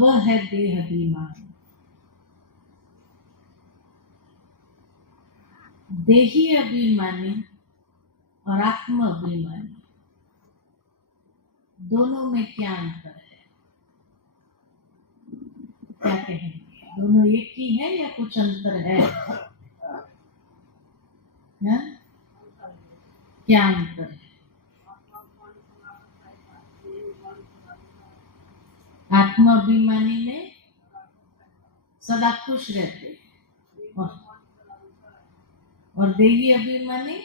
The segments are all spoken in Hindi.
वह है देह अभिमान। देही अभिमानी और आत्म अभिमानी दोनों में क्या अंतर है? क्या कहेंगे? दोनों एक ही है या कुछ अंतर है? क्या अंतर है? आत्म अभिमानी में सदा खुश रहते हैं और देही अभिमानी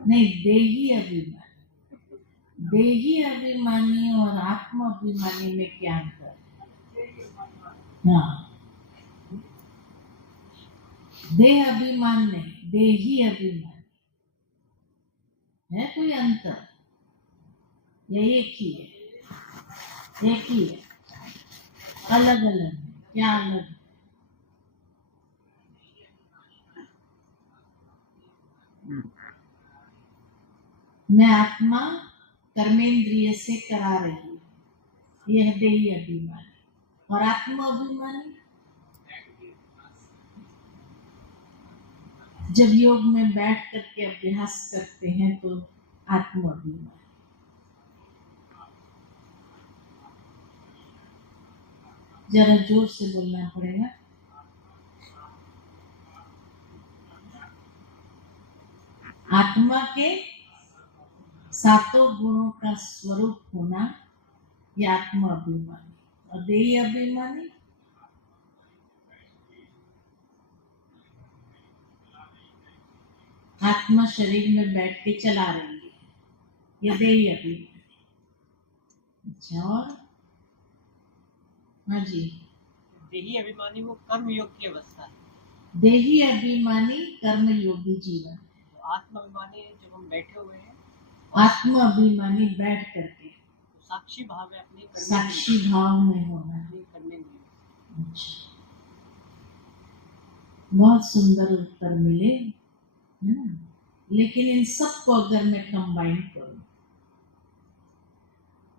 नहीं, देही अभिमानी और आत्म अभिमानी में क्या अंतर है? हाँ, देह अभिमान नहीं, देही अभिमान है। कोई अंतर या एक ही है? एक ही है, अलग अलग है। क्या अलग है? मैं आत्मा कर्मेंद्रिय से करा रही हूँ, यह देही अभिमानी। और आत्म अभिमानी जब योग में बैठ करके अभ्यास करते हैं तो आत्म अभिमानी। जरा जोर से बोलना पड़ेगा। आत्मा के सातों गुणों का स्वरूप होना यह आत्म अभिमानी। और देही अभिमानी आत्मा शरीर में बैठ के चला रही है, यह देही अभिमानी। अच्छा, और हाँ जी, देही अभिमानी वो कर्म योग की अवस्था है। देही अभिमानी कर्म योगी जीवन। तो आत्म अभिमानी जब हम बैठे हुए हैं, आत्म अभिमानी बैठ करके तो साक्षी भाव है, अपने साक्षी भाव में होना करने में। अच्छा, बहुत सुंदर उत्तर मिले। लेकिन इन सबको अगर मैं कंबाइन करूं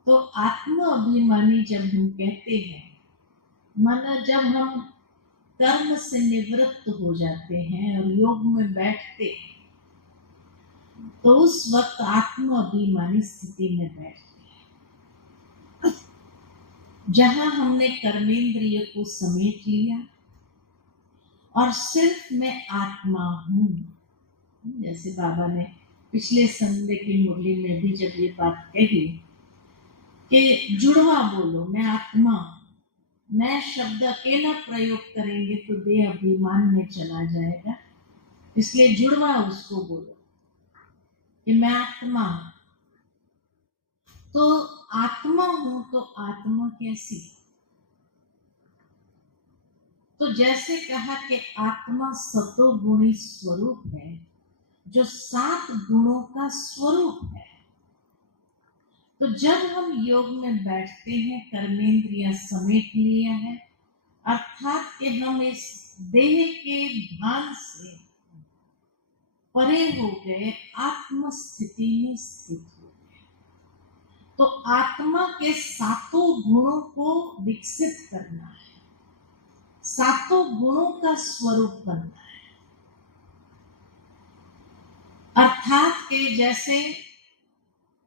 तो आत्म अभिमानी जब हम कहते हैं, माना जब हम कर्म से निवृत्त हो जाते हैं और योग में बैठते हैं तो उस वक्त आत्म अभिमानी स्थिति में बैठते हैं, जहां हमने कर्मेंद्रिय को समेट लिया और सिर्फ मैं आत्मा हूं। जैसे बाबा ने पिछले संडे की मुरली में भी जब ये बात कही कि जुड़वा बोलो, मैं आत्मा, मैं शब्द अकेला प्रयोग करेंगे तो देह अभिमान में चला जाएगा, इसलिए जुड़वा उसको बोलो कि मैं आत्मा। तो आत्मा हूं तो आत्मा कैसी? तो जैसे कहा कि आत्मा सतोगुणी स्वरूप है, जो 7 गुणों का स्वरूप है। तो जब हम योग में बैठते हैं, कर्मेंद्रिया समेट लिया है, अर्थात कि हम इस देह के भान से परे हो गए, आत्म स्थिति में स्थित हो गए। तो आत्मा के 7 गुणों को विकसित करना है, 7 गुणों का स्वरूप बनना है। अर्थात के जैसे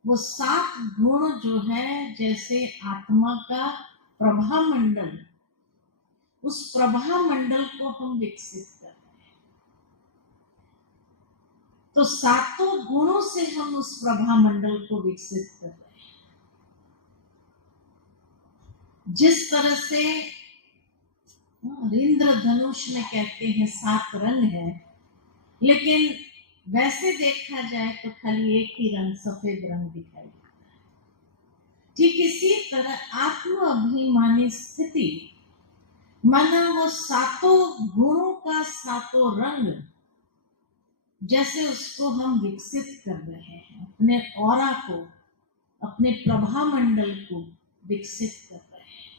वो 7 गुण जो है, जैसे आत्मा का प्रभा मंडल, उस प्रभा मंडल को हम विकसित कर रहे हैं। तो 7 गुणों से हम उस प्रभा मंडल को विकसित कर रहे हैं। जिस तरह से इंद्रधनुष में कहते हैं 7 रंग है, लेकिन वैसे देखा जाए तो खाली एक ही रंग, सफेद रंग दिखाई देता है। ठीक इसी तरह आत्म अभिमानी स्थिति, माना वो 7 गुणों का 7 रंग, जैसे उसको हम विकसित कर रहे हैं, अपने ऑरा को, अपने प्रभा मंडल को विकसित कर रहे हैं,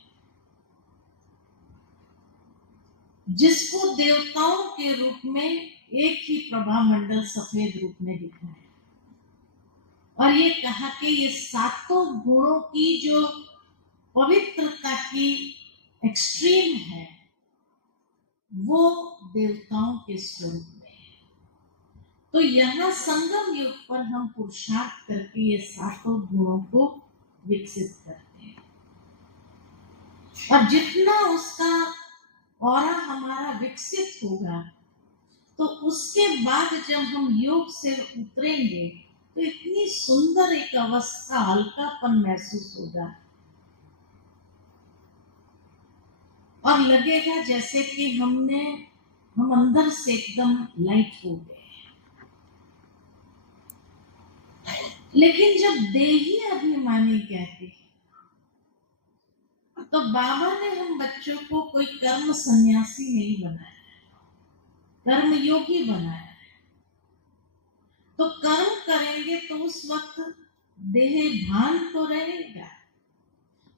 जिसको देवताओं के रूप में एक ही प्रभा मंडल सफेद रूप में दिखा है। और ये कहा कि ये 7 गुणों की जो पवित्रता की एक्सट्रीम है, वो देवताओं के स्वरूप में है। तो यहाँ संगम युग पर हम पुरुषार्थ करके ये सातों गुणों को विकसित करते हैं, और जितना उसका ऑरा हमारा विकसित होगा, तो उसके बाद जब हम योग से उतरेंगे तो इतनी सुंदर एक अवस्था, हल्कापन महसूस होगा, और लगेगा जैसे कि हम अंदर से एकदम लाइट हो गए। लेकिन जब देही अभिमानी कहते हैं, तो बाबा ने हम बच्चों को कोई कर्म सन्यासी नहीं बनाया, कर्म योगी बनाया। तो कर्म करेंगे तो उस वक्त देह भान तो रहेगा,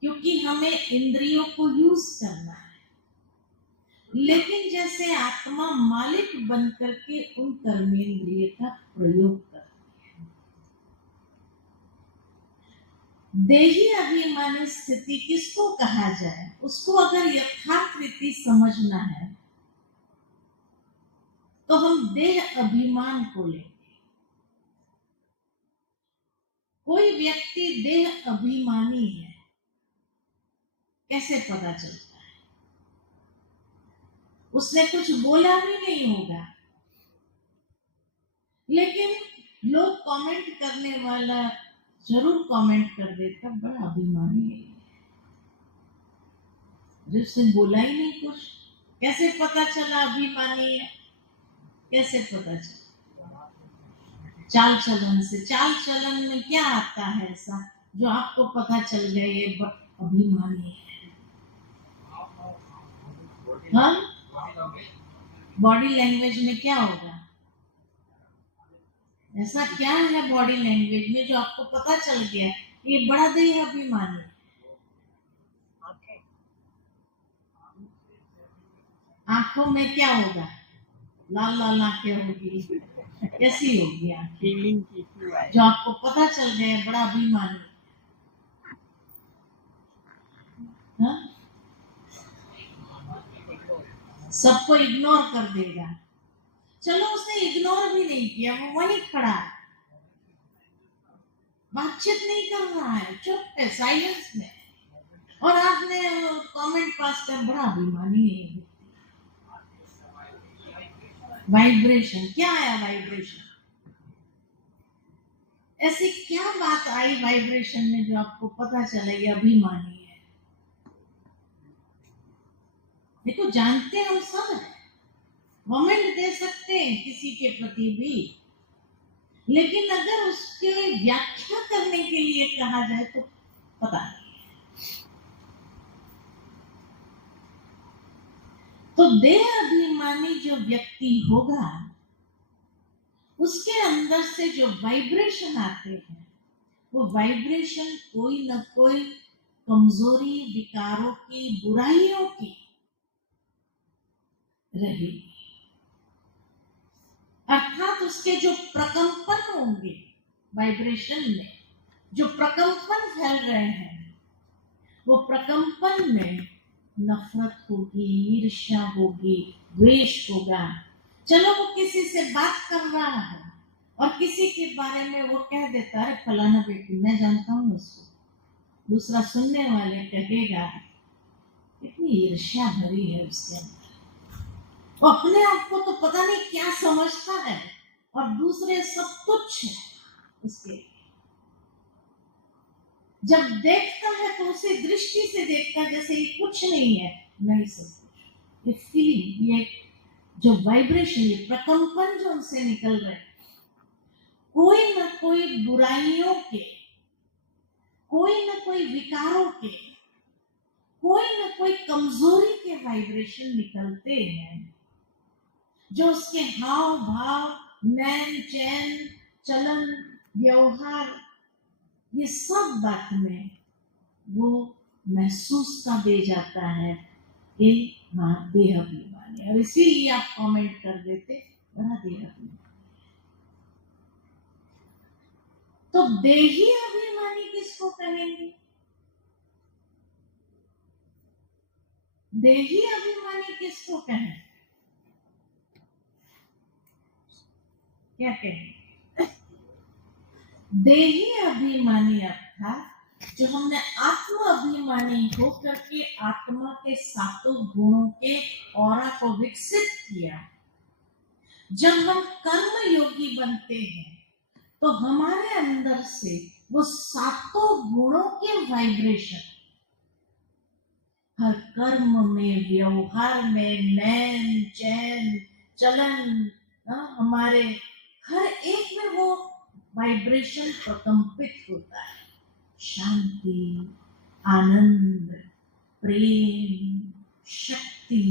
क्योंकि हमें इंद्रियों को यूज करना है। लेकिन जैसे आत्मा मालिक बन करके उन कर्मेंद्रिय का प्रयोग करती है। देही अभिमानी स्थिति किसको कहा जाए? उसको अगर यथार्थ रीति समझना है तो हम देह अभिमान को लेंगे। कोई व्यक्ति देह अभिमानी है, कैसे पता चलता है? उसने कुछ बोला भी नहीं होगा, लेकिन लोग कमेंट करने वाला जरूर कमेंट कर देता, बड़ा अभिमानी है, जिसने बोला ही नहीं कुछ। कैसे पता चला अभिमानी है? कैसे पता चला? चाल चलन से। चाल चलन में क्या आता है ऐसा जो आपको पता चल गया ये अभिमानी है? हाँ, बॉडी लैंग्वेज में क्या होगा? ऐसा क्या है बॉडी लैंग्वेज में जो आपको पता चल गया ये बड़ा देह अभिमानी है? आंखों में क्या होगा? लाल लाल आंखें होगी, कैसी होगी फीलिंग जो आपको पता चल गया बड़ा अभिमानी? हाँ? सबको इग्नोर कर देगा। चलो उसने इग्नोर भी नहीं किया, वो वहीं खड़ा है, बातचीत नहीं कर रहा है, चुप है, साइलेंस में, और आपने कमेंट पास कर, बड़ा अभिमानी है। वाइब्रेशन क्या आया? वाइब्रेशन ऐसी क्या बात आई वाइब्रेशन में जो आपको पता चला ये अभिमानी है? देखो, जानते हम सब है, कमेंट दे सकते हैं किसी के प्रति भी, लेकिन अगर उसके व्याख्या करने के लिए कहा जाए तो पता नहीं। तो देह अभिमानी जो व्यक्ति होगा, उसके अंदर से जो वाइब्रेशन आते हैं, वो वाइब्रेशन कोई न कोई कमजोरी, विकारों की, बुराइयों की रहेगी। अर्थात उसके जो प्रकंपन होंगे, वाइब्रेशन में जो प्रकंपन फैल रहे हैं, वो प्रकंपन में नफरत होगी, ईर्ष्या होगी, द्वेष होगा। चलो वो किसी से बात कर रहा है और किसी के बारे में वो कह देता है, फलाना व्यक्ति मैं जानता हूँ उसको, दूसरा सुनने वाले कहेगा कितनी ईर्ष्या भरी है उसके अंदर, वो अपने आप को तो पता नहीं क्या समझता है और दूसरे सब कुछ है उसके। जब देखता है तो उसी दृष्टि से देखता है जैसे ये कुछ नहीं है, नहीं सब कुछ। ये फीलिंग, ये जो वाइब्रेशन, ये प्रकंपन जो उनसे निकल रहे, कोई न कोई बुराइयों के, कोई न कोई विकारों के, कोई न कोई कमजोरी के वाइब्रेशन निकलते हैं, जो उसके हाव भाव, नैन चैन, चलन, व्यवहार, ये सब बात में वो महसूस का दे जाता है कि हाँ देह अभिमानी, और इसीलिए आप कमेंट कर देते बड़ा देह अभिमानी। तो देही अभिमानी किसको कहेंगे? देही अभिमानी किसको कहें? क्या कहें? देही अभिमानी अर्थात जो हमने आत्म अभिमानी होकर के आत्मा के सातों गुणों के ऑरा को विकसित किया। जब हम कर्म योगी बनते हैं तो हमारे अंदर से वो सातों गुणों के वाइब्रेशन हर कर्म में, व्यवहार में, नैन चैन चलन, हमारे हर एक में वो वाइब्रेशन प्रकंपित होता है। शांति, आनंद, प्रेम, शक्ति,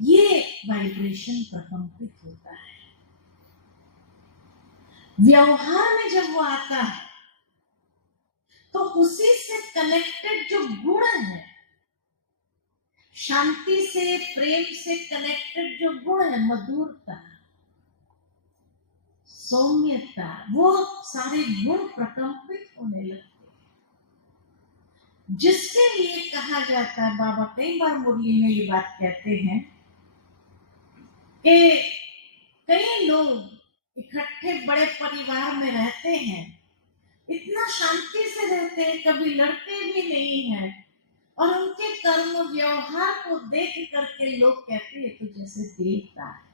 ये वाइब्रेशन प्रकंपित होता है। व्यवहार में जब वो आता है तो उसी से कनेक्टेड जो गुण है, शांति से, प्रेम से कनेक्टेड जो गुण है, मधुरता, सौम्यता, वो सारे गुण प्रकंपित होने लगते हैं। जिसके लिए कहा जाता है, बाबा कई बार मुरली में ये बात कहते हैं कि कई लोग इकट्ठे बड़े परिवार में रहते हैं, इतना शांति से रहते हैं, कभी लड़ते भी नहीं है, और उनके कर्म व्यवहार को देख करके लोग कहते हैं तो जैसे देवता है।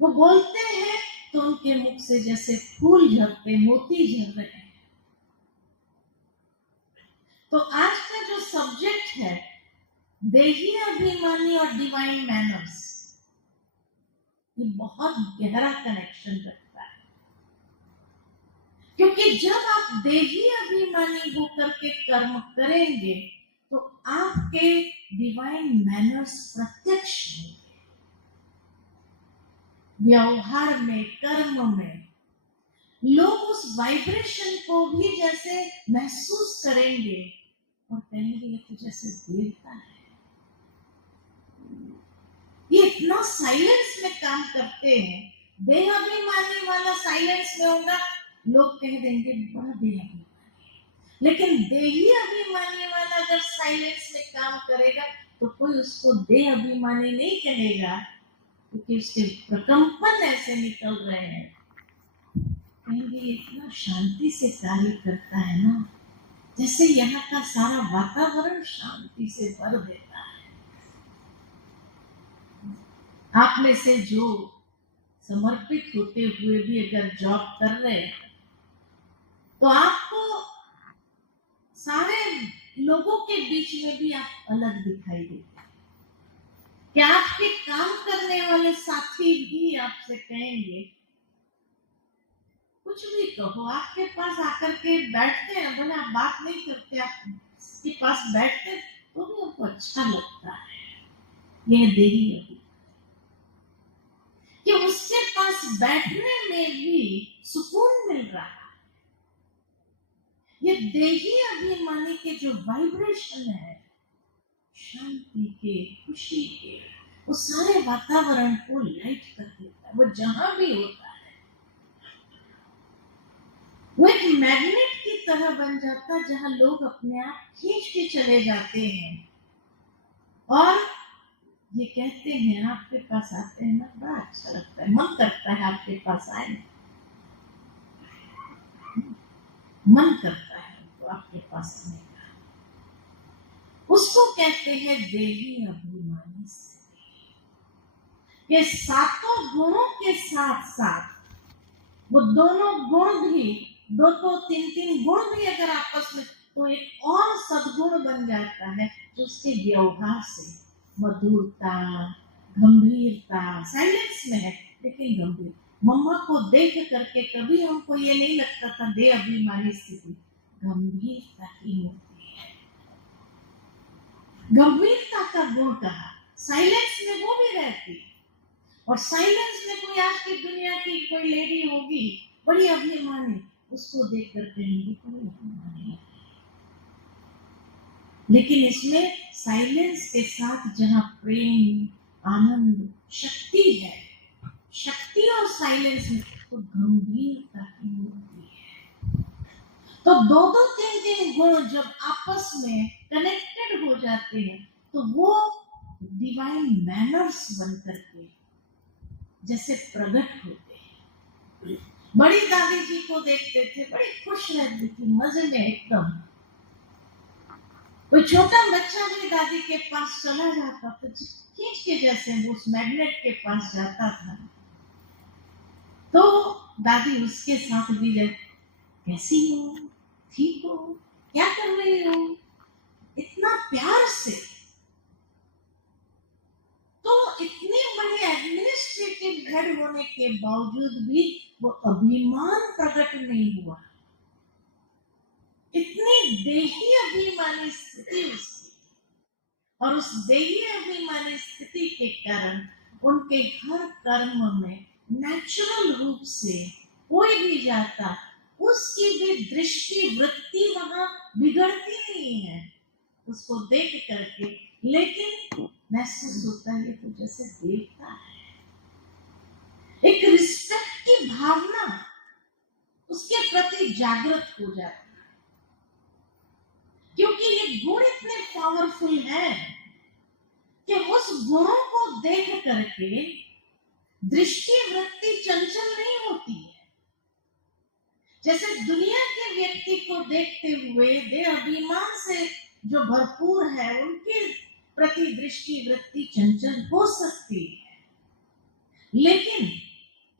वो बोलते हैं तो उनके मुख से जैसे फूल झरते, मोती झर रहे हैं। तो आज का जो सब्जेक्ट है, देही अभिमानी और डिवाइन मैनर्स, ये बहुत गहरा कनेक्शन रखता है। क्योंकि जब आप देही अभिमानी होकर के कर्म करेंगे तो आपके डिवाइन मैनर्स प्रत्यक्ष होंगे। व्यवहार में, कर्म में लोग उस वाइब्रेशन को भी जैसे महसूस करेंगे और कहेंगे ये तो जैसे देवता है। ये इतना साइलेंस में काम करते हैं। देह अभिमानी वाला साइलेंस में होगा, लोग कह देंगे बड़ा देह अभिमानी। लेकिन देही अभिमानी वाला अगर साइलेंस में काम करेगा तो कोई उसको देह अभिमानी नहीं कहेगा, क्योंकि उसके प्रकंपन ऐसे निकल रहे हैं। कहेंगे इतना शांति से कार्य करता है ना, जैसे यहाँ का सारा वातावरण शांति से भर देता है। आप में से जो समर्पित होते हुए भी अगर जॉब कर रहे हैं तो आपको सारे लोगों के बीच में भी आप अलग दिखाई देते हैं। क्या आपके काम करने वाले साथी भी आपसे कहेंगे, कुछ भी कहो, आपके पास आकर के बैठते हैं, बोले आप बात नहीं करते, आपके पास बैठते तो भी आपको अच्छा लगता है। यह देही अभिमानी कि उसके पास बैठने में भी सुकून मिल रहा है। ये देही अभिमानी के जो वाइब्रेशन है, शांति के, खुशी के, वो सारे वातावरण को लाइट कर देता है। वो जहां भी होता है वो एक मैग्नेट की तरह बन जाता है, जहां लोग अपने आप खींच के चले जाते हैं। और ये कहते हैं आपके पास आते हैं ना, बड़ा अच्छा लगता है, मन करता है आपके पास आए, मन करता है तो आपके पास आने का। उसको कहते हैं देही अभिमानी से। ये सातों गुणों के साथ साथ वो दोनों गुण भी, दो तो तीन गुण भी अगर आपस में, तो एक और सद्गुण बन जाता है जो उसके व्यवहार से, मधुरता, गंभीरता, साइलेंस में है लेकिन गंभीर। मम्मा को देख करके कभी हमको ये नहीं लगता था देह अभिमानी स्थिति, गंभीरता की मूर्ति है। गंभीरता का गुण कहा, साइलेंस में वो भी रहती है। और साइलेंस में कोई आज की दुनिया की कोई लेडी होगी बड़ी अभिमानी, उसको देख कर कहेंगे बड़ी अभिमानी है। लेकिन इसमें साइलेंस के साथ जहां प्रेम, आनंद, शक्ति है, शक्ति और साइलेंस में तो गंभीरता की मूर्ति है। तो दो तीन गुण जब आपस में कनेक्टेड हो जाते हैं तो वो डिवाइन मैनर्स बन करके जैसे प्रकट होते हैं। बड़ी दादी जी को देखते थे, बड़ी खुश रहती थी, मजे में एकदम। कोई छोटा बच्चा भी दादी के पास चला जाता था, खींच के जैसे वो उस मैग्नेट के पास जाता था, तो दादी उसके साथ भी कैसी हो, ठीक हो, क्या कर रही हो, इतना प्यार से। तो इतने बड़े एडमिनिस्ट्रेटिव हेड होने के बावजूद भी वो अभिमान प्रकट नहीं हुआ। इतनी देही अभिमानी स्थिति उसकी, और उस देही अभिमानी स्थिति के कारण उनके हर कर्म में नेचुरल रूप से कोई भी जाता, उसकी भी दृष्टि वृत्ति वहां बिगड़ती नहीं है उसको देख करके, लेकिन महसूस होता है तो जैसे देखता है। एक रिस्पेक्ट की भावना उसके प्रति जागृत हो जाती है, क्योंकि ये गुण इतने पावरफुल हैं कि उस गुणों को देख करके दृष्टि वृत्ति चंचल नहीं होती है। जैसे दुनिया के व्यक्ति को देखते हुए देह अभिमान से जो भरपूर है, उनके प्रति दृष्टि वृत्ति चंचल हो सकती है, लेकिन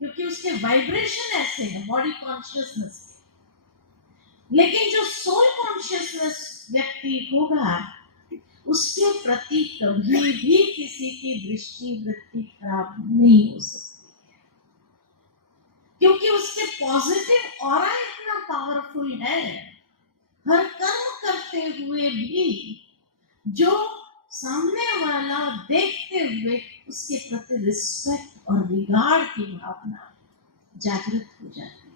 क्योंकि उसके वाइब्रेशन ऐसे हैं बॉडी कॉन्शियसनेस के, लेकिन जो सोल कॉन्शियसनेस व्यक्ति होगा उसके प्रति कभी भी किसी की दृष्टि वृत्ति खराब नहीं हो सकती है, क्योंकि उसके पॉजिटिव ऑरा इतना पावरफुल है। हर कर्म करते हुए भी जो सामने वाला देखते हुए उसके प्रति रिस्पेक्ट और रिगार्ड की भावना जागृत हो जाती है।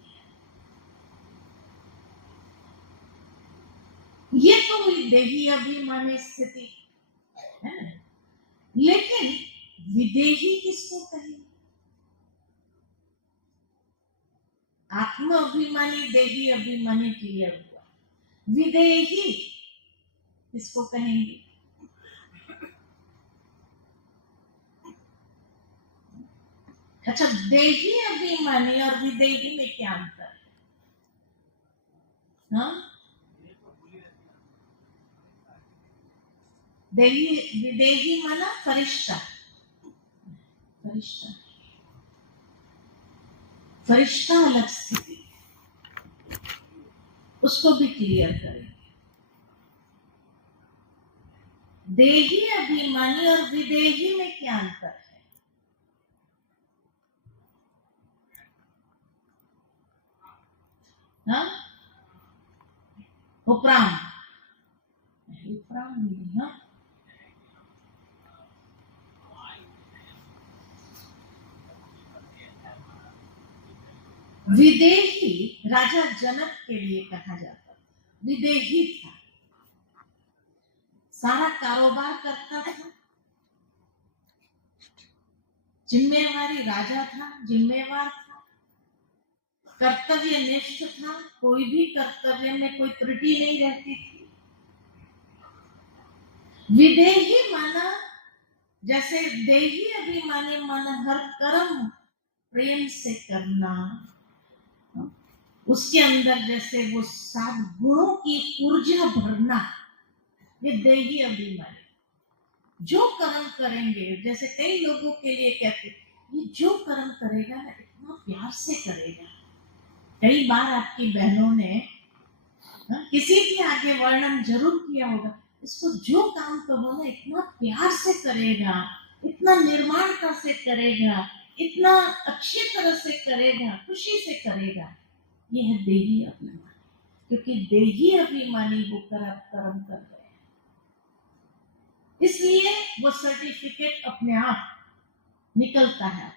ये तो हुई देही अभिमानी स्थिति है, लेकिन विदेही किसको कहेंगे? आत्म अभिमानी देही अभिमानी क्लियर हुआ, विदेही किसको कहेंगे? अच्छा, देही अभिमानी और विदेही में क्या अंतर है? हाँ, देही विदेही माना फरिश्ता, फरिश्ता फरिश्ता अलग स्थिति, उसको भी क्लियर करेंगे। देही अभिमानी और विदेही में क्या अंतर है? हाँ, उपराम नहीं, हाँ, विदेही राजा जनक के लिए कहा जाता था, विदेही था, सारा कारोबार करता था, जिम्मेवारी, राजा था, जिम्मेवार था, कर्तव्य निष्ठ था, कोई भी कर्तव्य में कोई त्रुटि नहीं रहती थी। विदेही माना जैसे देही अभिमानी माना हर कर्म प्रेम से करना, उसके अंदर जैसे वो 7 गुणों की ऊर्जा भरना, ये देही अभिमानी। जो कर्म करेंगे, जैसे कई लोगों के लिए कहते ये जो कर्म करेगा ना इतना प्यार से करेगा। कई बार आपकी बहनों ने किसी के आगे वर्णन जरूर किया होगा, इसको जो काम करो ना इतना प्यार से करेगा, इतना निर्माणता से करेगा, इतना अच्छी तरह से करेगा, खुशी से करेगा। ये है देही अभिमानी, क्योंकि देही अभिमानी होकर आप कर्म कर रहे हैं, इसलिए वो सर्टिफिकेट अपने आप निकलता है।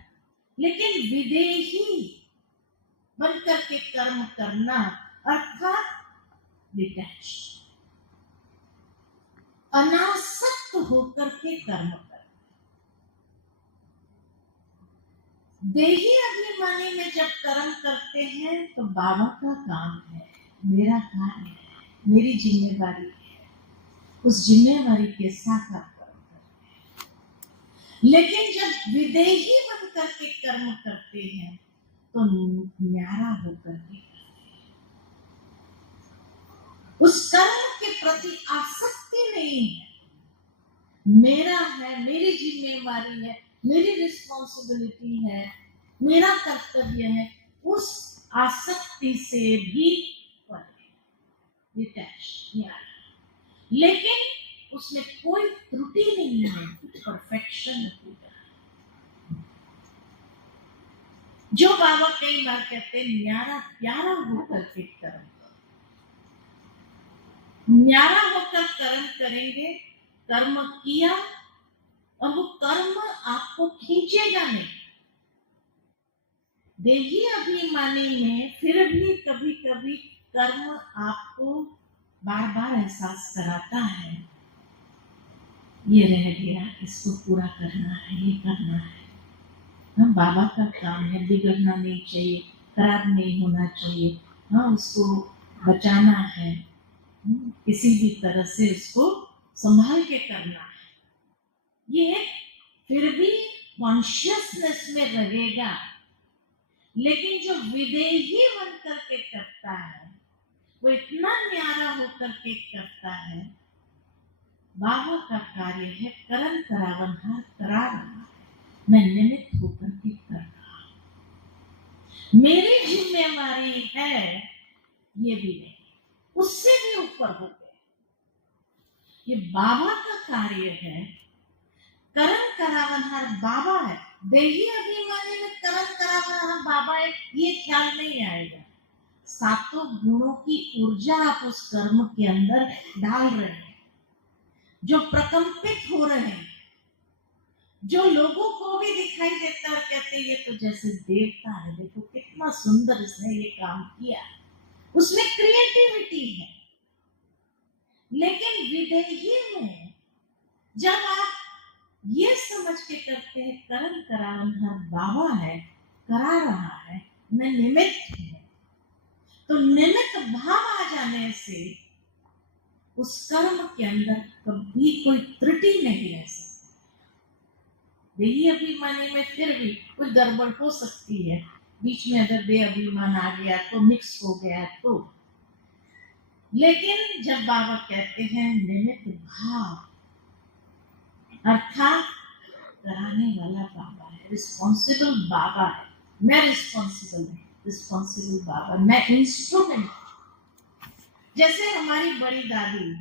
लेकिन विदेही बनकर के कर्म करना अर्थात डिटैच, अनासक्त होकर के कर्म करना। देही अभिमानी में जब कर्म करते हैं तो बाबा का काम है, मेरा काम है, मेरी जिम्मेवारी है, उस जिम्मेवारी के साथ आप कर्म लेकिन जब विदेही बन करके कर्म करते हैं तो न्यारा होकर के उस कर्म के प्रति आसक्ति नहीं है। मेरा है, मेरी जिम्मेवारी है, मेरी रिस्पॉन्सिबिलिटी है, मेरा कर्तव्य है, उस आसक्ति से भी डिटैच। लेकिन उसमें कोई त्रुटि नहीं है, परफेक्शन है। जो बाबा कई बार कहते हैं न्यारा प्यारा होकर के कर्म करो। न्यारा होकर कर्म करेंगे, कर्म किया और वो कर्म आपको खींचेगा नहीं। देही अभिमानी में फिर भी कभी कभी कर्म आपको बार बार एहसास कराता है, ये रह गया, इसको पूरा करना है, ये करना है। हाँ, बाबा का काम है, बिगड़ना नहीं चाहिए, खराब नहीं होना चाहिए। हाँ, उसको बचाना है, किसी भी तरह से उसको संभाल के करना है। ये फिर भी कॉन्शियसनेस में रहेगा। लेकिन जो विदेही बन करके करता है वो इतना न्यारा होकर के करता है। बाबा का कार्य है करन करावनहार करा रहा है, मैं निमित्त होकर के कर रहा हूं, मेरी जिम्मेवारी है, ये भी नहीं, उससे भी ऊपर हो गए। ये बाबा का कार्य है, करन करावनहार बाबा है। देही अभिमानी में करन करावनहार बाबा है, ये ख्याल नहीं आएगा। सातों गुणों की ऊर्जा आप उस कर्म के अंदर डाल रहे हैं, जो प्रकंपित हो रहे हैं, जो लोगों को भी दिखाई देता है, कहते ये तो जैसे देवता है, देखो कितना सुंदर इसने ये काम किया, उसमें क्रिएटिविटी है। लेकिन विदेही में जब आप ये समझ के करते हैं कर्म करावनहार बाबा है, करा रहा है, मैं निमित्त हूं, तो निमित्त भाव आ जाने से उस कर्म के अंदर कभी कोई त्रुटि नहीं रह सकती। देही अभिमानी में फिर भी कोई गड़बड़ हो सकती है, बीच में अगर देह अभिमान आ गया तो मिक्स हो गया तो। लेकिन जब बाबा कहते हैं निमित्त भाव, अर्थात कराने वाला बाबा है, रिस्पॉन्सिबल बाबा है, मैं रिस्पॉन्सिबल नहीं, रिस्पॉन्सिबल बाबा, मैं इंस्ट्रूमेंट। जैसे हमारी बड़ी दादी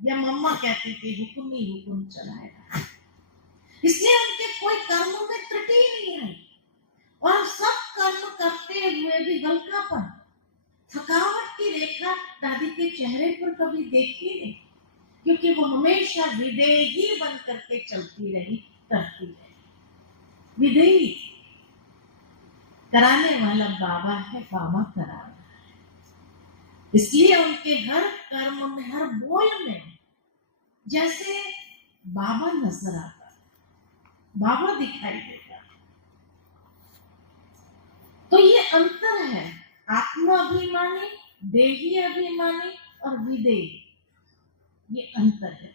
या मम्मा कहती थी हुक्म ही हुक्म चलाएगा, इसलिए उनके कोई कर्म में त्रुटि नहीं आई और सब कर्म करते हुए भी हल्कापन, थकावट की रेखा दादी के चेहरे पर कभी देखी नहीं, क्योंकि वो हमेशा विदेही बन करके चलती रही, करती रही। विदेही कराने वाला बाबा है, बाबा करा रहा है, इसलिए उनके हर कर्म में, हर बोल में जैसे बाबा नजर आता है, बाबा दिखाई देता है। तो ये अंतर है, आत्मा अभिमानी, देही अभिमानी और विदेही, ये अंतर है।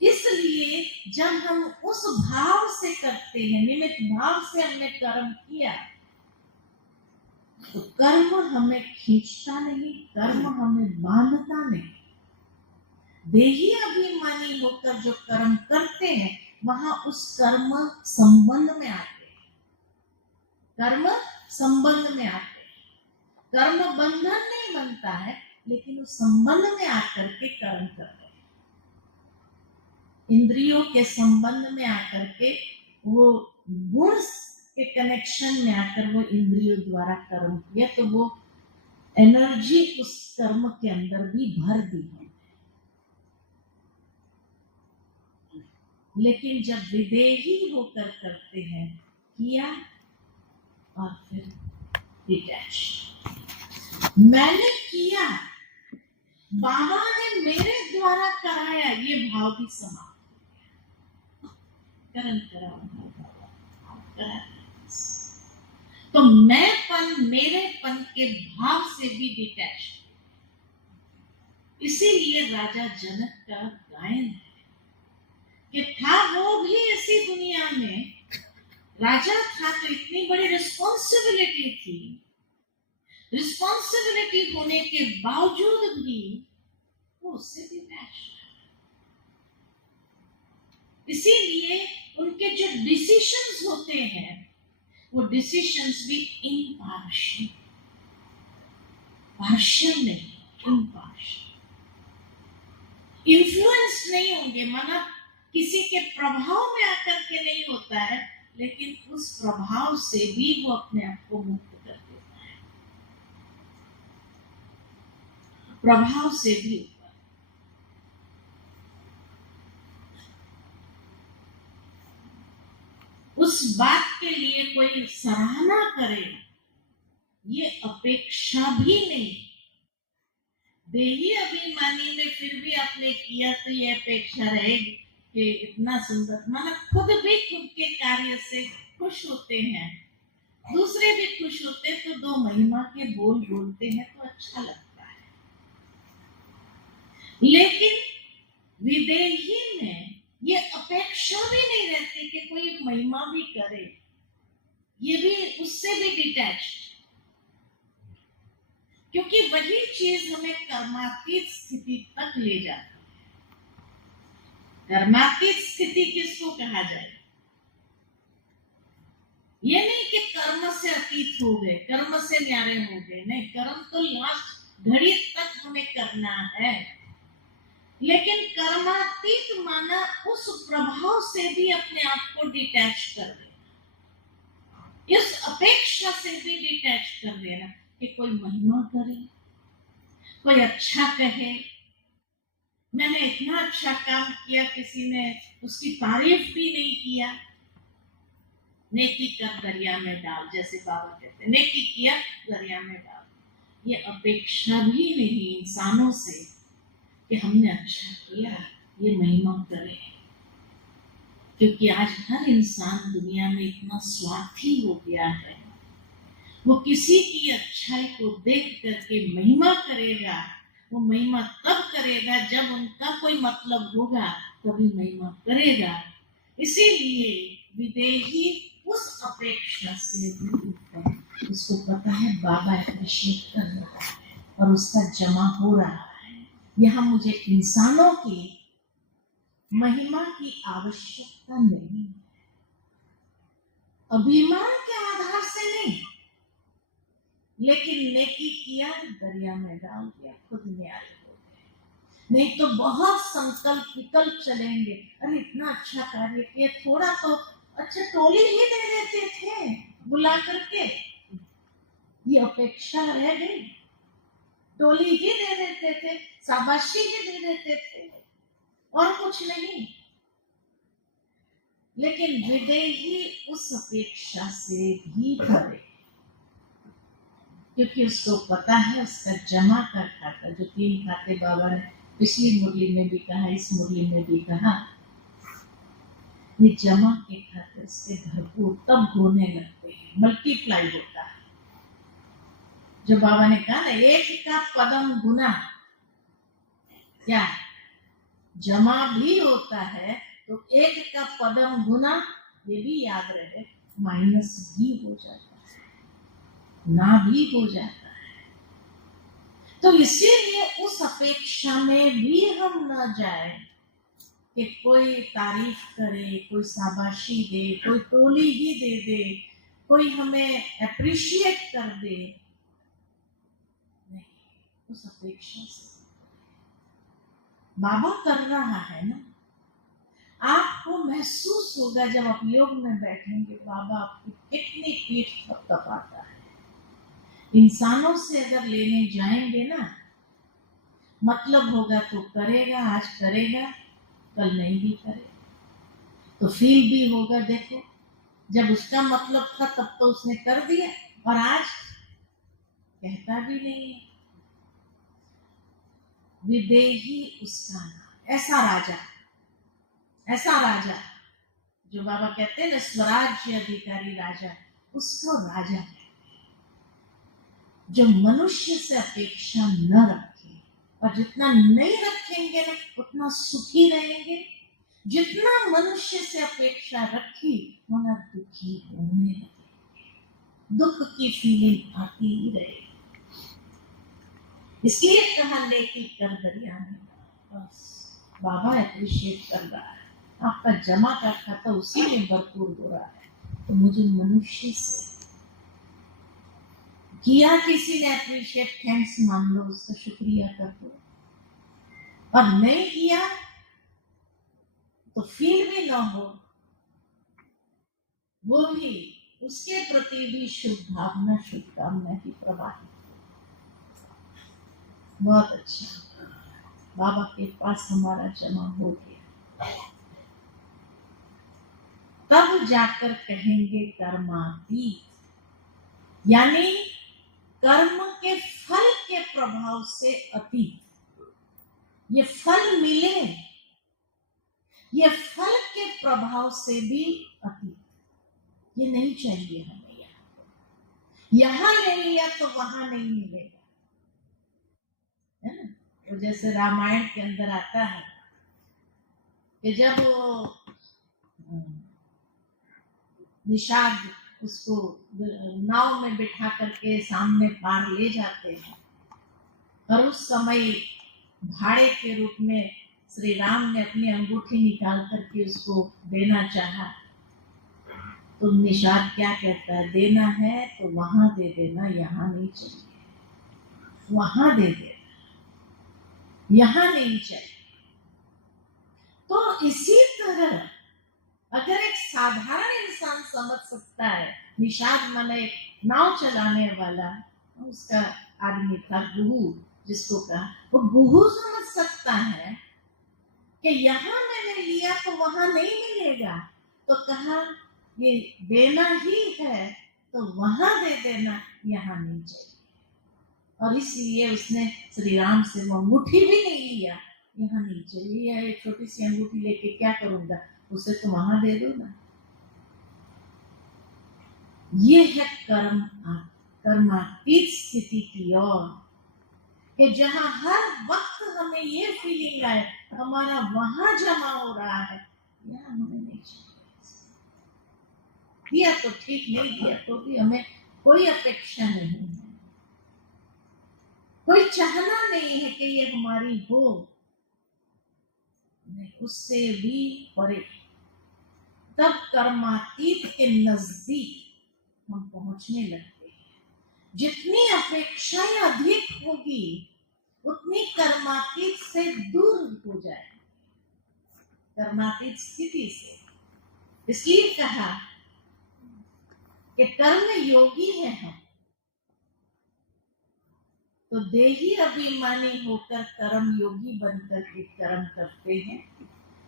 इसलिए जब हम उस भाव से करते हैं, निमित्त भाव से हमने कर्म किया, तो कर्म हमें खींचता नहीं, कर्म हमें बांधता नहीं। देही अभिमानी होकर जो कर्म करते हैं वहां उस कर्म संबंध में आते हैं, कर्म संबंध में आते हैं। कर्म बंधन नहीं बनता है, लेकिन उस संबंध में आकर के कर्म करते हैं, इंद्रियों के संबंध में आकर के, वो गुण के कनेक्शन में आकर वो इंद्रियों द्वारा कर्म किया, तो वो एनर्जी उस कर्म के अंदर भी भर दी है। लेकिन जब विदेही होकर करते हैं, किया और फिर डिटैच, मैंने किया, बाबा ने मेरे द्वारा कराया, ये भाव भी समाप्त। कर्म करा, तो मैंपन, मेरेपन के भाव से भी डिटैच। इसीलिए राजा जनक का गायन है कि था वो भी ऐसी दुनिया में राजा था, तो इतनी बड़ी रिस्पॉन्सिबिलिटी थी। रिस्पॉन्सिबिलिटी होने के बावजूद भी वो उससे भी मैच। इसीलिए उनके जो डिसीशंस होते हैं वो डिसीशंस भी इम्पार्शियल, पार्शियल नहीं, इम्पार्शियल। इन्फ्लुएंस नहीं होंगे, माना किसी के प्रभाव में आकर के नहीं होता है, लेकिन उस प्रभाव से भी वो अपने आप को मुक्त कर देता है, प्रभाव से भी। उस बात के लिए कोई सराहना करे ये अपेक्षा भी नहीं। देही अभिमानी में फिर भी आपने किया तो ये अपेक्षा रहेगी कि इतना सुंदर, माना खुद भी खुद के कार्य से खुश होते हैं, दूसरे भी खुश होते, तो दो महिमा के बोल बोलते हैं तो अच्छा लगता है। लेकिन विदेही में ये अपेक्षा भी नहीं रहती कि कोई महिमा भी करे, ये भी उससे भी डिटैच्ड, क्योंकि वही चीज हमें कर्मातीत स्थिति तक ले जाती है। कर्मातीत स्थिति किसको कहा जाए? ये नहीं कि कर्म से अतीत हो गए, कर्म से न्यारे हो गए, नहीं, कर्म तो लास्ट घड़ी तक हमें करना है। लेकिन कर्मातीत माना उस प्रभाव से भी अपने आप को डिटैच कर देना, इस अपेक्षा से भी डिटैच कर देना कि कोई महिमा करे, कोई अच्छा कहे। मैंने इतना अच्छा काम किया, किसी ने उसकी तारीफ भी नहीं किया। नेकी कर दरिया में डाल, जैसे बाबा कहते हैं, नेकी किया दरिया में डाल। ये अपेक्षा भी नहीं इंसानों से कि हमने अच्छा किया, ये महिमा करे। क्योंकि आज हर इंसान दुनिया में इतना स्वार्थी हो गया है, वो किसी की अच्छाई को देख करके महिमा करेगा। वो महिमा तब करेगा जब उनका कोई मतलब होगा, तभी महिमा करेगा। इसीलिए विदेही उस अपेक्षा से भी उसको पता है बाबा अप्रिशिएट कर रहा है और उसका जमा हो रहा है। यहाँ मुझे इंसानों की महिमा की आवश्यकता नहीं, अभिमान के आधार से नहीं, लेकिन नेकी किया दरिया में डाल दिया, खुद न्यारे हो गए। नहीं तो बहुत संकल्प विकल्प चलेंगे, अरे इतना अच्छा कार्य किया, थोड़ा तो अच्छा टोली ही दे देते थे बुला करके, ये अपेक्षा रह गई। टोली ही दे देते थे, शाबाशी ही दे देते थे, और कुछ नहीं। लेकिन विदेही उस अपेक्षा से भी करे, क्योंकि उसको पता है उसका जमा का खाता, जो 3 खाते बाबा ने पिछली मुरली में भी कहा, इस मुरली में भी कहा, ये जमा के खाते उसके भरपूर तब होने लगते हैं, मल्टीप्लाई होता है। जो बाबा ने कहा ना, एक का पदम गुना, क्या जमा भी होता है, तो एक का पदम गुना, ये भी याद रहे, माइनस भी हो जाता है, ना भी हो जाता है। तो इसीलिए उस अपेक्षा में भी हम न जाए कि कोई तारीफ करे, कोई शाबाशी दे, कोई टोली ही दे दे, कोई हमें अप्रिशिएट कर दे, नहीं, उस अपेक्षा से बाबा कर रहा है ना। आपको महसूस होगा जब आप योग में बैठेंगे, बाबा आपकी कितनी पीठ थपथपाता है। इंसानों से अगर लेने जाएंगे ना, मतलब होगा तो करेगा, आज करेगा कल नहीं भी करेगा, तो फील भी होगा, देखो जब उसका मतलब था तब तो उसने कर दिया, और आज कहता भी नहीं है। विदेही उसका नाम, ऐसा राजा जो बाबा कहते हैं ना स्वराज्य अधिकारी राजा, उसको राजा कहते हैं, जो मनुष्य से अपेक्षा न रखे, और जितना नहीं रखेंगे ना उतना सुखी रहेंगे, जितना मनुष्य से अपेक्षा रखी होना दुखी होने लगे, दुख की फीलिंग आती ही रहे। इसलिए कहा लेके कर दरिया में, बस बाबा अप्रिशिएट कर रहा है, आपका जमा का खाता उसी में भरपूर हो रहा है। तो मुझे मनुष्य से किया किसी ने अप्रिशिएट, थैंक्स मान लो, उसका शुक्रिया कर दो, और नहीं किया तो फील भी ना हो, वो भी उसके प्रति भी शुभ भावना शुभकामना की प्रवाहित। बहुत अच्छा, बाबा के पास हमारा जमा हो गया, तब जाकर कहेंगे कर्मातीत, यानी कर्म के फल के प्रभाव से अतीत। ये फल मिले, ये फल के प्रभाव से भी अतीत, ये नहीं चाहिए हमें। यहाँ ले लिया तो वहां नहीं मिलेगा, है ना। तो जैसे रामायण के अंदर आता है कि जब वो निषाद उसको नाव में बिठा करके सामने पार ले जाते हैं, और उस समय भाड़े के रूप में श्री राम ने अपनी अंगूठी निकाल करके उसको देना चाहा, तो निषाद क्या कहता है, देना है तो वहां दे देना, यहाँ नहीं चाहिए, वहां दे देना, यहाँ नहीं चाहिए। तो इसी तरह अगर एक साधारण इंसान समझ सकता है, निषाद माने एक नाव चलाने वाला, उसका आदमी था गुहू जिसको कहा, वो गुहू समझ सकता है कि यहाँ मैंने लिया तो वहां नहीं मिलेगा, तो कहा ये देना ही है तो वहां दे देना, यहाँ नहीं चाहिए। और इसलिए उसने श्री राम से वो अंगूठी भी नहीं लिया, यहाँ नहीं चाहिए, यह एक छोटी सी अंगूठी लेके क्या करूंगा, उसे तो वहां दे दो ना। ये है कर्मातीत स्थिति की ओर, कि जहां हर वक्त हमें ये फीलिंग आए हमारा वहां जमा हो रहा है, यहाँ हमें नहीं चाहिए। दिया तो ठीक, नहीं दिया तो भी हमें कोई अपेक्षा नहीं है, कोई चाहना नहीं है कि ये हमारी हो, नहीं, उससे भी परे। तब कर्मातीत के नजदीक हम पहुंचने लगते हैं। जितनी अपेक्षाएं अधिक होगी उतनी कर्मातीत से दूर हो जाए, कर्मातीत स्थिति से। इसलिए कहा कि कर्म योगी है हम, तो देही अभिमानी होकर कर्म योगी बनकर के कर्म करते हैं।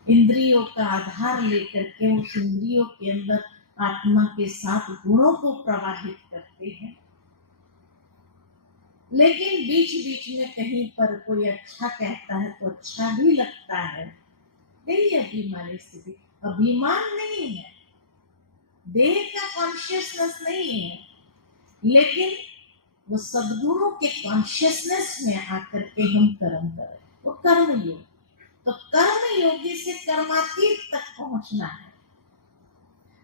इंद्रियों का आधार लेकर के उस इंद्रियों के अंदर आत्मा के साथ गुणों को प्रवाहित करते हैं। लेकिन बीच बीच में कहीं पर कोई अच्छा कहता है तो अच्छा भी लगता है, यही अभिमानी स्थिति। अभिमान नहीं है, देह का कॉन्शियसनेस नहीं है, लेकिन वो सद्गुणों के कॉन्शियसनेस में आकर के हम कर्म करें, वो कर्म योग। तो कर्म योगी से कर्मातीत तक पहुंचना है,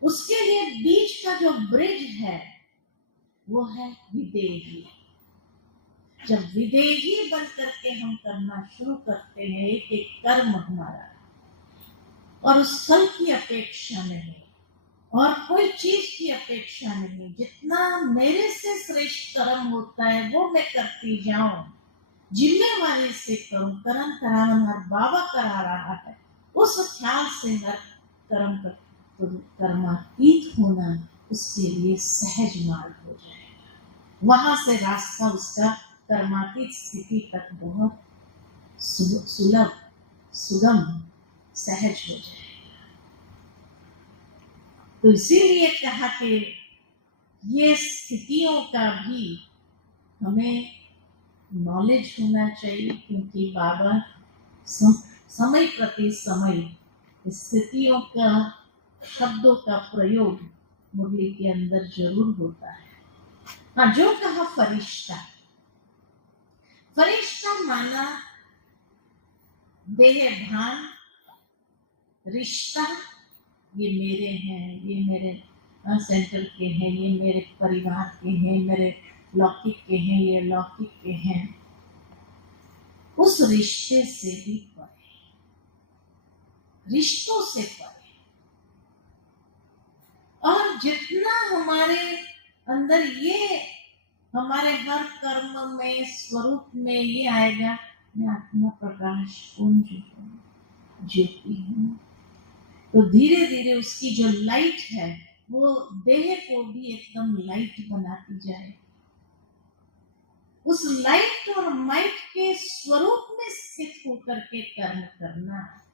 उसके लिए बीच का जो ब्रिज है वो है विदेही। जब विदेही बन करके हम करना शुरू करते हैं एक एक कर्म हमारा, और उस फल की अपेक्षा नहीं और कोई चीज की अपेक्षा नहीं, जितना मेरे से श्रेष्ठ कर्म होता है वो मैं करती जाऊं, जिम्मेवारी से करूं, कर्म करावन हर बाबा करा रहा है, उस ख्याल से हर कर्म कर, तो कर्मातीत होना उसके लिए सहज मार्ग हो जाएगा। वहां से रास्ता उसका कर्मातीत स्थिति तक बहुत सुलभ, सुगम, सहज हो जाएगा। तो इसीलिए कहा कि ये स्थितियों का भी हमें नॉलेज होना चाहिए, क्योंकि बाबा समय प्रति समय स्थितियों का, शब्दों का प्रयोग मुरली के अंदर जरूर होता है। हाँ, जो कहा फरिश्ता, फरिश्ता माना देह भान रिश्ता, ये मेरे हैं, ये मेरे सेंटर के हैं, ये मेरे परिवार के हैं, मेरे लौकिक के हैं, ये लौकिक के हैं, उस रिश्ते से भी परे, रिश्तों से परे। और जितना हमारे अंदर ये हमारे हर कर्म में स्वरूप में ये आएगा, मैं आत्मा प्रकाश पुंज हूँ, ज्योति हूँ, तो धीरे धीरे उसकी जो लाइट है वो देह को भी एकदम लाइट बनाती जाए। उस लाइट और माइट के स्वरूप में स्थित होकर के कर्म करना,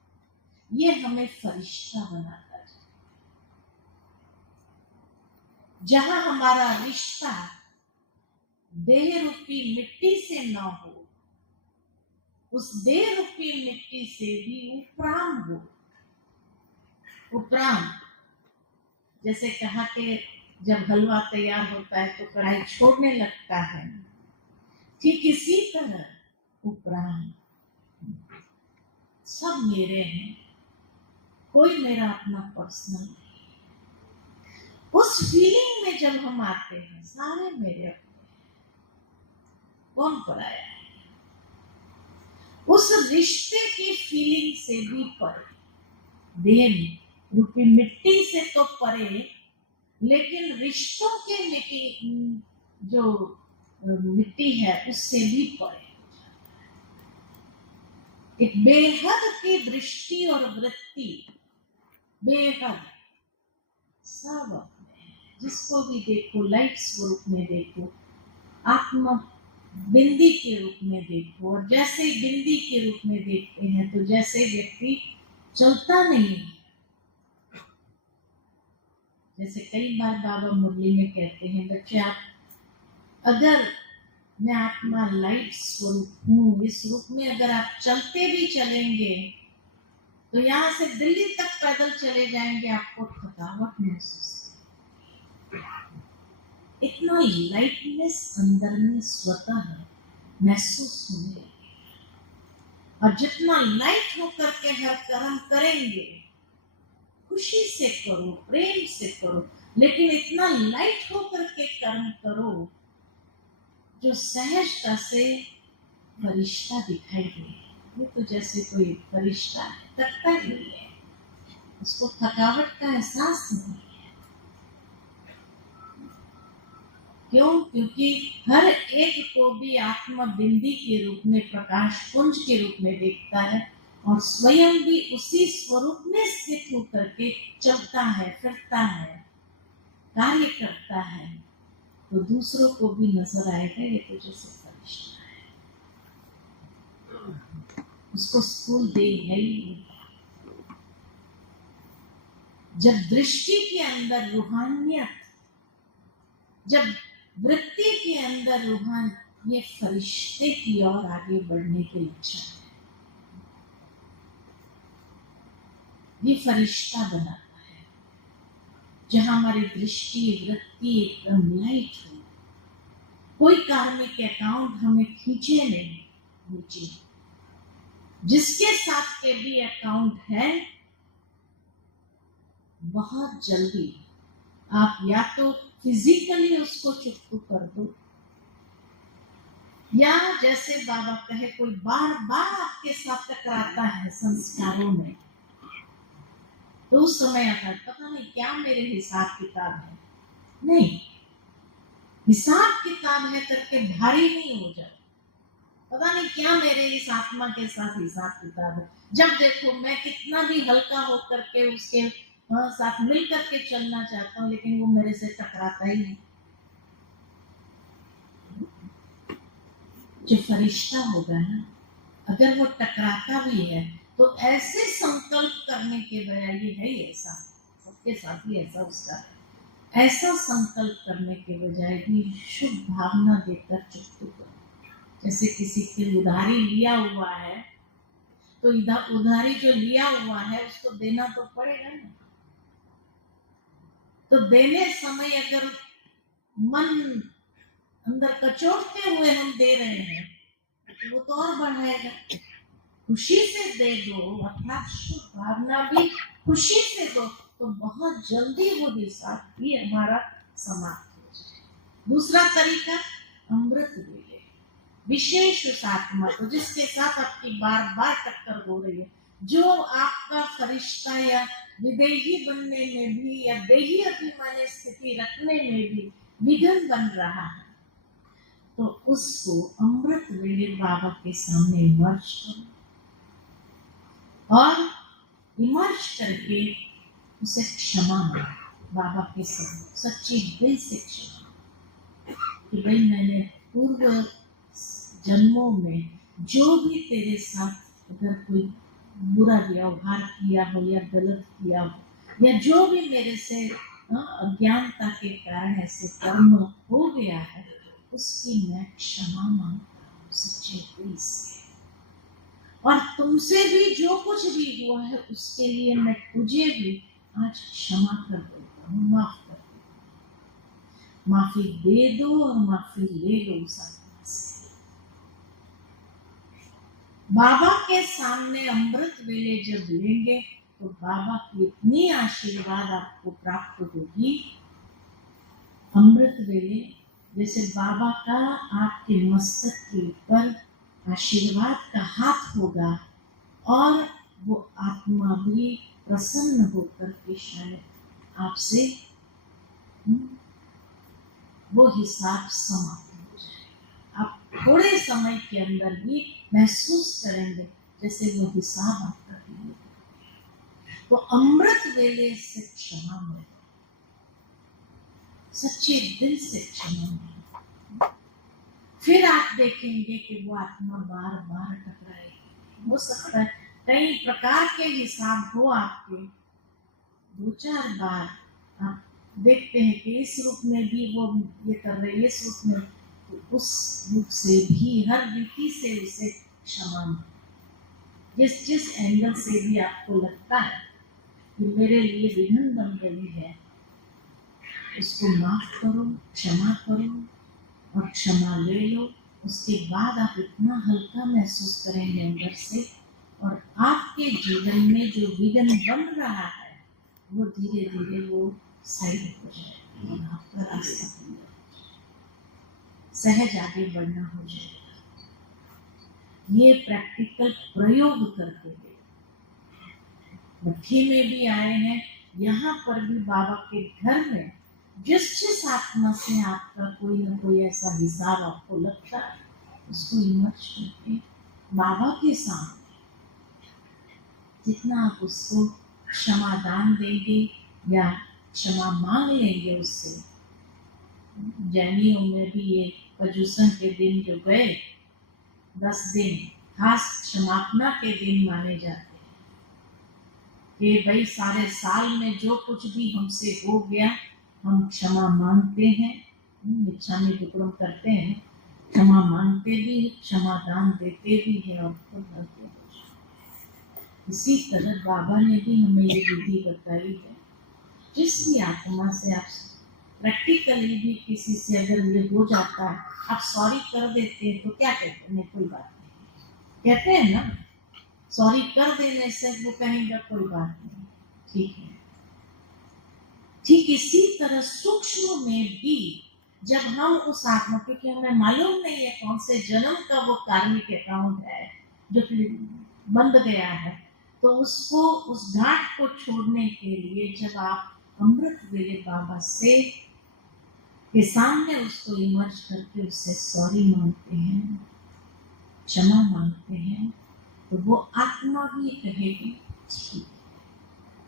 ये हमें फरिश्ता बनाता है। जहां हमारा रिश्ता देह रूपी मिट्टी से न हो, उस देह रूपी मिट्टी से भी उपराम हो। उपराम, जैसे कहा कि जब हलवा तैयार होता है तो कढ़ाई छोड़ने लगता है, ठीक इसी तरह उपराम सब मेरे हैं, कोई मेरा अपना पर्सनल नहीं। उस फीलिंग में जब हम आते हैं, सारे मेरे अपने, कौन पराया है, उस रिश्ते की फीलिंग से भी परे, देह रूपी मिट्टी से तो परे, लेकिन रिश्तों के मिट्टी जो मिट्टी है उससे भी परे। एक बेहद की दृष्टि और वृत्ति, बेहद सब अपने, जिसको भी देखो लाइट स्वरूप में देखो, आत्मा बिंदी के रूप में देखो। और जैसे बिंदी के रूप में देखते हैं तो जैसे व्यक्ति चलता नहीं, जैसे कई बार बाबा मुरली में कहते हैं, बच्चे आप, अगर मैं आत्मा लाइट स्वरूप हूँ, इस रूप में अगर आप चलते भी चलेंगे तो यहाँ से दिल्ली तक पैदल चले जाएंगे, आपको थकावट महसूस, इतना लाइटनेस अंदर में स्वतः महसूस होने लगेगा। और जितना लाइट होकर के हर कर्म करेंगे, खुशी से करो, प्रेम से करो, लेकिन इतना लाइट होकर के कर्म करो जो सहजता से फरिश्ता दिखाई दे। ये तो जैसे कोई फरिश्ता है, थकता ही नहीं है, उसको थकावट का एहसास नहीं है। क्यों? क्योंकि हर एक को भी आत्मा बिंदी के रूप में, प्रकाश पुंज के रूप में देखता है और स्वयं भी उसी स्वरूप में स्थित होकर के चलता है, फिरता है, कार्य करता है, तो दूसरों को भी नजर आएगा ये तो जैसे फरिश्ता है, उसको स्थूल देह है ही। जब दृष्टि के अंदर रूहानियत, जब वृत्ति के अंदर रूहान, ये फरिश्ते की ओर आगे बढ़ने के लक्षण है, ये फरिश्ता बनाता है। जहां हमारी दृष्टि वृत्ति एकदम लाइट हो, कोई कार्मिक अकाउंट हमें खींचे नहीं नीचे, जिसके साथ के भी अकाउंट है, बहुत जल्दी आप या तो फिजिकली उसको चुप कर दो, या जैसे बाबा कहे कोई बार बार आपके साथ टकराता है संस्कारों में, तो उस समय आता है पता नहीं क्या मेरे हिसाब किताब है, नहीं, हिसाब किताब है करके भारी नहीं हो जाए, पता नहीं क्या मेरे इस आत्मा के साथ हिसाब किताब है। जब देखो मैं कितना भी हल्का होकर के उसके साथ मिल करके चलना चाहता हूँ, लेकिन वो मेरे से टकराता ही नहीं। जो फरिश्ता होगा ना, अगर वो टकराता भी है तो ऐसे संकल्प करने के बजाय, ये है ही ऐसा, सबके साथ ही ऐसा उसका, ऐसा संकल्प करने के बजाय भी शुभ भावना देकर चुप करो। जैसे किसी के उधारी लिया हुआ है, तो उधारी जो लिया हुआ है उसको देना तो पड़ेगा ना, तो देने समय अगर मन अंदर कचोटते हुए हम दे रहे हैं तो वो तो और बढ़ाएगा, खुशी से दे दो, अर्थात शुभ भावना भी खुशी से दो, तो बहुत जल्दी वो हिसाब भी हमारा समाप्त हो जाए। दूसरा तरीका, अमृत वेले, विशेष उस आत्मा को जिसके साथ आपकी बार बार टक्कर हो रही है, जो आपका फरिश्ता या विदेही बनने में भी या देही अभिमानी स्थिति रखने में भी विघन बन रहा है, तो उसको अमृत वेले बाबा के सामने इमर्ज करो और इमर्ज करके उसे क्षमा मांगो बाबा के सामने, सच्ची दिल से क्षमा कि भाई मैंने पूर्व जन्मों में जो भी तेरे साथ अगर कोई बुरा व्यवहार किया हो या गलत किया हो या जो भी मेरे से अज्ञानता के कारण ऐसे कर्म हो गया है, उसकी मैं क्षमा मांगता हूँ सच्चे दिल से। और तुमसे भी जो कुछ भी हुआ है उसके लिए मैं तुझे भी आज क्षमा कर देता हूँ, माफ कर देता हूँ। माफी दे दो और माफी ले लो उस आत्मा से। बाबा के सामने अमृत वेले जब लेंगे तो बाबा की इतनी आशीर्वाद आपको प्राप्त होगी। अमृत वेले जैसे बाबा का आपके मस्तक के ऊपर आशीर्वाद का हाथ होगा और वो आत्मा भी प्रसन्न होकर के शायद आपसे वो हिसाब समाप्त हो जाएगा। आप थोड़े समय के अंदर भी महसूस करेंगे जैसे वो हिसाब आपका क्लियर हो। तो अमृत वेले से क्षमा मिले, सच्चे दिल से क्षमा मिले, फिर आप देखेंगे कि वो आत्मा बार बार टकराएगी। हो सकता है कई प्रकार के हिसाब हो आपके, 2-4 बार आप देखते हैं कि इस रूप में भी वो ये कर रहे, इस रूप में, तो उस रूप से भी हर रीति से उसे क्षमा मिले। जिस एंगल से भी आपको लगता है कि मेरे लिए विघन बन गई है, उसको माफ करो, क्षमा करो और क्षमा ले लो। उसके बाद आप इतना हल्का महसूस करेंगे अंदर से, और आपके जीवन में जो विघन बन रहा है वो धीरे धीरे वो साइड हो जाएगा और आपका रास्ता खुल जाएगा, सहज आगे बढ़ना हो जाएगा। ये प्रैक्टिकल प्रयोग करके मट्ठी में भी आए हैं, यहाँ पर भी बाबा के घर में जिस आत्मा से आपका कोई ना कोई ऐसा हिसाब आपको लगता है, उसको इमर्ज करके बाबा के सामने जितना आप उसको क्षमा दान देंगे या क्षमा मांग लेंगे उससे। जैनियों में भी ये पर्युषण के दिन जो गए 10 दिन खास क्षमापना के दिन माने जाते हैं कि भाई सारे साल में जो कुछ भी हमसे हो गया हम क्षमा मांगते हैं, मिच्छामी दुक्कड़म करते हैं, क्षमा मांगते भी, क्षमा दान देते भी है और खुद भरते हैं। इसी तरह बाबा ने भी हमें ये विधि बताई है। जिस भी आत्मा से आप प्रैक्टिकली भी किसी से अगर ये हो जाता है, आप सॉरी कर देते हैं तो क्या कहते हैं, नहीं कोई बात नहीं, कहते हैं ना, सॉरी कर देने से वो कहेंगे कोई बात नहीं, ठीक है। ठीक इसी तरह सूक्ष्म में भी जब हम उस आत्मा, क्योंकि हमें मालूम नहीं है कौन से जन्म का वो कार्मिक अकाउंट है जो बंद गया है, तो उसको उस घाट को छोड़ने के लिए जब आप अमृत वेले बाबा से के सामने उसको इमर्ज करके उससे सॉरी मांगते हैं, क्षमा मांगते हैं, तो वो आत्मा भी कहेगी ठीक है,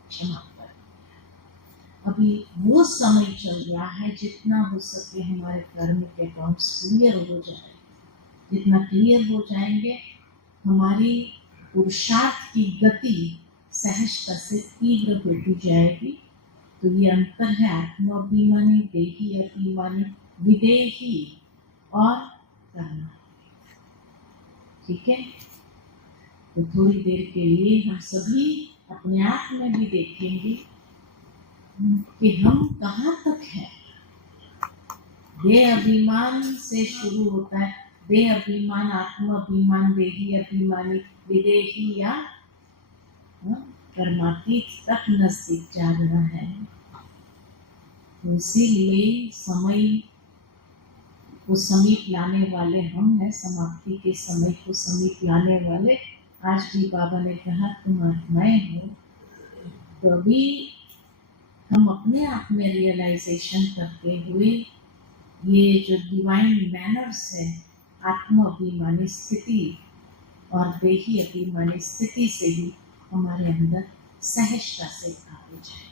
क्षमा कर। अभी वो समय चल रहा है, जितना हो सके हमारे कार्मिक अकाउंट्स क्लियर हो जाए, जितना क्लियर हो जाएंगे हमारी पुरुषार्थ की गति सहजता से तीव्र होती जाएगी। तो ये अंतर है आत्माभिमानी, देही अभिमानी, विदेही और कर्म। ठीक है, तो थोड़ी देर के लिए हम सभी अपने आप में भी देखेंगे कि हम कहाँ तक हैं। देह अभिमान से शुरू होता है, देह अभिमान, आत्म अभिमान, देही अभिमानी, विदेही या परमातीत तक नजदीक जा रहा है। तो इसीलिए समय को समीप लाने वाले हम हैं, समाप्ति के समय को समीप लाने वाले। आज भी बाबा ने कहा तुम आत्माएं हो, तो अभी हम अपने आप में रियलाइजेशन करते हुए ये जो डिवाइन मैनर्स है, आत्म अभिमानी स्थिति और देही अभिमानी स्थिति से ही हमारे अंदर सहजता से आगे जाए।